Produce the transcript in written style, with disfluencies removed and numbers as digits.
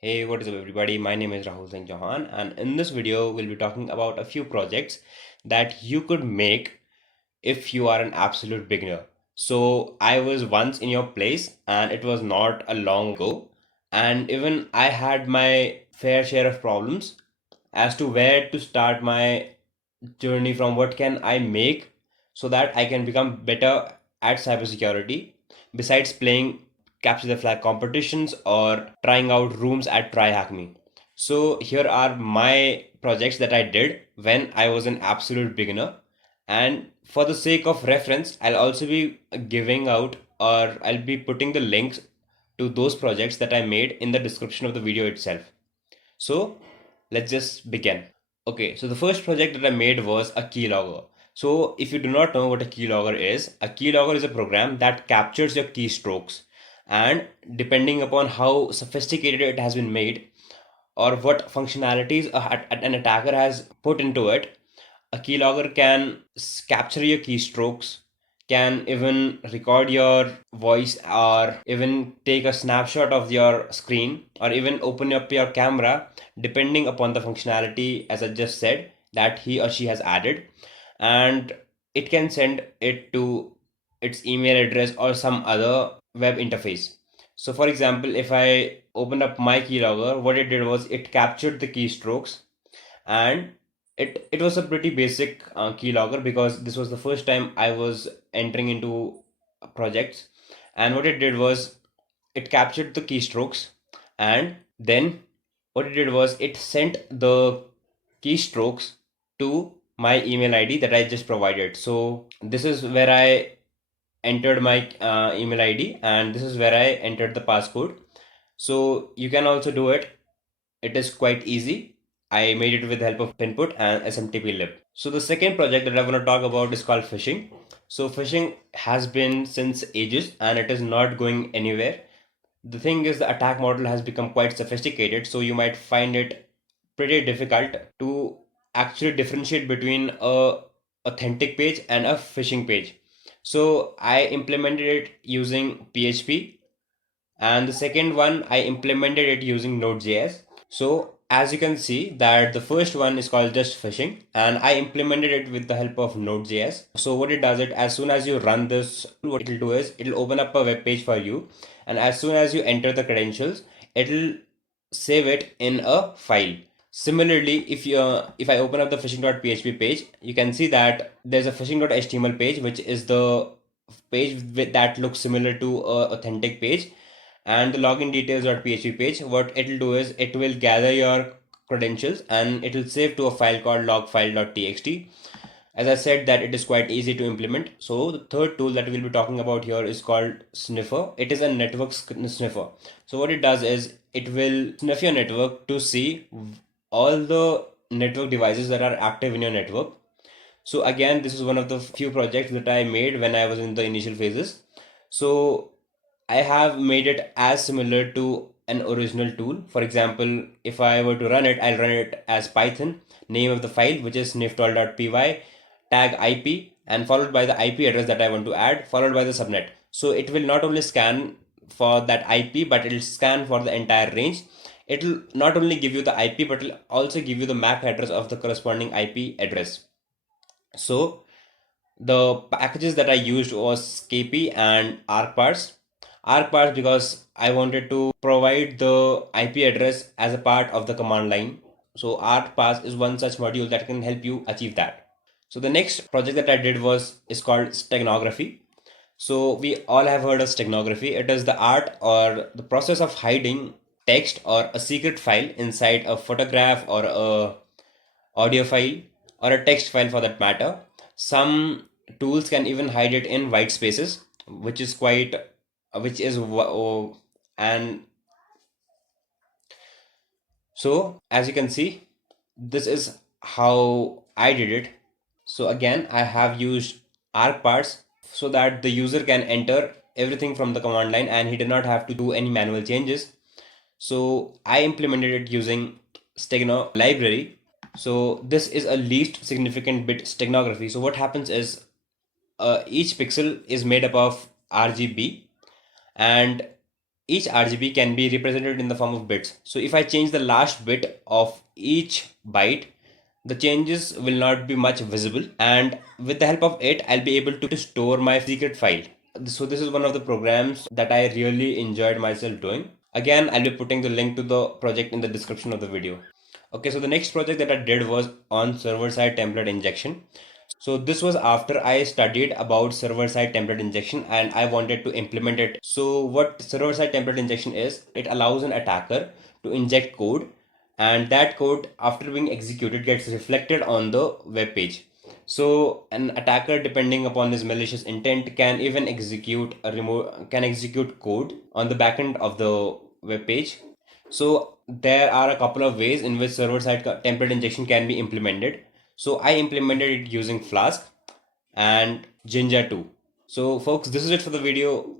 Hey, what is up everybody? My name is Rahul Singh Chauhan, and in this video we'll be talking about a few projects that you could make if you are an absolute beginner. So I was once in your place and it was not a long ago, and even I had my fair share of problems as to where to start my journey from what can I make so that I can become better at cybersecurity besides playing capture the flag competitions or trying out rooms at Try Hack Me. So here are my projects that I did when I was an absolute beginner, and for the sake of reference I'll also be giving out or I'll be putting the links to those projects that I made in the description of the video itself. So let's just begin. Okay, so the first project that I made was a keylogger. So if you do not know what a keylogger is a program that captures your keystrokes. And depending upon how sophisticated it has been made or what functionalities an attacker has put into it, a keylogger can capture your keystrokes, can even record your voice, or even take a snapshot of your screen, or even open up your camera, depending upon the functionality, as I just said, that he or she has added. And it can send it to its email address or some other web interface. So, for example, if I open up my keylogger, what it did was it captured the keystrokes, and it was a pretty basic keylogger because this was the first time I was entering into projects. And what it did was it captured the keystrokes, and then what it did was it sent the keystrokes to my email ID that I just provided. So this is where I entered my email ID, and this is where I entered the passcode. So you can also do it. It is quite easy. I made it with the help of input and SMTP-lib. So the second project that I want to talk about is called phishing. So phishing has been since ages and it is not going anywhere. The thing is, the attack model has become quite sophisticated, so you might find it pretty difficult to actually differentiate between a authentic page and a phishing page. So I implemented it using PHP, and the second one I implemented it using Node.js. So as you can see that the first one is called just phishing, and I implemented it with the help of Node.js. So what it does, it as soon as you run this, what it'll do is it'll open up a web page for you, and as soon as you enter the credentials, it'll save it in a file. Similarly, if I open up the phishing.php page, you can see that there's a phishing.html page, which is the page that looks similar to a authentic page, and the login details.php page. What it'll do is it will gather your credentials and it will save to a file called logfile.txt. As I said, that it is quite easy to implement. So the third tool that we'll be talking about here is called Sniffer. It is a network sniffer. So what it does is it will sniff your network to see all the network devices that are active in your network. So again, this is one of the few projects that I made when I was in the initial phases. So I have made it as similar to an original tool. For example, if I were to run it, I'll run it as Python, name of the file, which is sniffdoll.py, tag IP, and followed by the IP address that I want to add, followed by the subnet. So it will not only scan for that IP, but it'll scan for the entire range. It'll not only give you the IP, but it'll also give you the MAC address of the corresponding IP address. So the packages that I used was KP and ArcParse. ArcParse because I wanted to provide the IP address as a part of the command line. So ArcParse is one such module that can help you achieve that. So the next project that I did is called steganography. So we all have heard of steganography. It is the art or the process of hiding text or a secret file inside a photograph or a audio file or a text file for that matter. Some tools can even hide it in white spaces, which is quite, which is, and so as you can see, this is how I did it. So again, I have used ArcParts so that the user can enter everything from the command line and he did not have to do any manual changes. So I implemented it using Stegno library. So this is a least significant bit steganography. So what happens is each pixel is made up of RGB, and each RGB can be represented in the form of bits. So if I change the last bit of each byte, the changes will not be much visible, and with the help of it I'll be able to store my secret file. So this is one of the programs that I really enjoyed myself doing. Again, I'll be putting the link to the project in the description of the video. Okay, so the next project that I did was on server-side template injection. So this was after I studied about server-side template injection and I wanted to implement it. So what server-side template injection is, it allows an attacker to inject code, and that code after being executed gets reflected on the web page. So an attacker, depending upon his malicious intent, can even execute code on the backend of the web page. So there are a couple of ways in which server-side template injection can be implemented. So I implemented it using Flask and Jinja too. So folks, this is it for the video.